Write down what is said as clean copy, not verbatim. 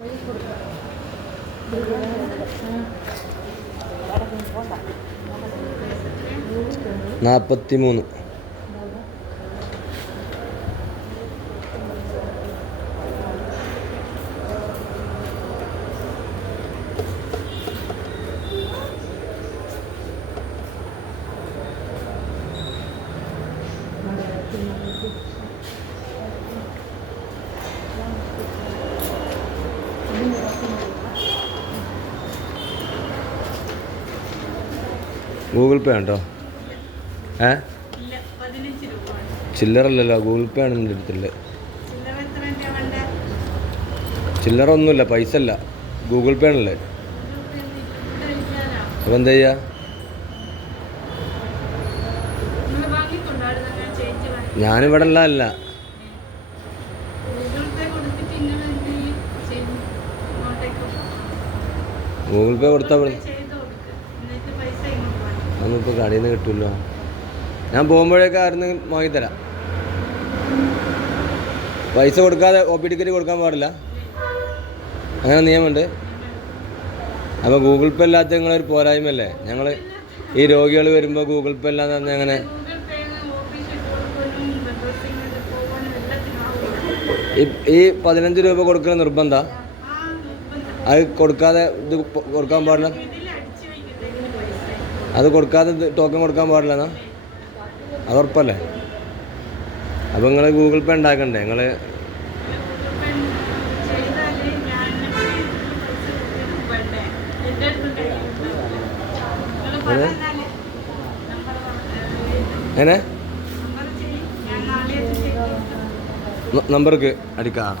43. Google പേ ഉണ്ടോ? ചില്ലറല്ലല്ലോ, Google പേ ആണ് എൻ്റെ അടുത്തുള്ളത്. ചില്ലറ ഒന്നുമില്ല, പൈസ അല്ല, ഗൂഗിൾ പേ ആണല്ലേ. അപ്പോൾ എന്താ ചെയ്യുക? ഞാനിവിടെ ഉള്ളതല്ല. ഗൂഗിൾ പേ കൊടുത്താൽ അതൊന്നും ഇപ്പോൾ കടയിൽ നിന്ന് കിട്ടുമല്ലോ. ഞാൻ പോകുമ്പോഴേക്ക് ആയിരുന്നു വാങ്ങിത്തരാം. പൈസ കൊടുക്കാതെ ഒ പി ടിക്കറ്റ് കൊടുക്കാൻ പാടില്ല, അങ്ങനെ നിയമമുണ്ട്. അപ്പോൾ ഗൂഗിൾ പേ ഇല്ലാത്ത നിങ്ങളൊരു പോരായ്മയല്ലേ? ഞങ്ങൾ ഈ രോഗികൾ വരുമ്പോൾ ഗൂഗിൾ പേ ഇല്ലാന്ന് പറഞ്ഞാൽ അങ്ങനെ ഈ 15 രൂപ കൊടുക്കുന്ന നിർബന്ധം, അത് കൊടുക്കാതെ ഇത് കൊടുക്കാൻ പാടില്ല, അത് കൊടുക്കാതെ ടോക്കൺ കൊടുക്കാൻ പാടില്ല എന്നാ? അത് ഉറപ്പല്ലേ? അപ്പോൾ നിങ്ങൾ ഗൂഗിൾ പേ ഉണ്ടാക്കണ്ടേ? നിങ്ങൾ എങ്ങനെ നമ്പർക്ക് അടിക്കാം?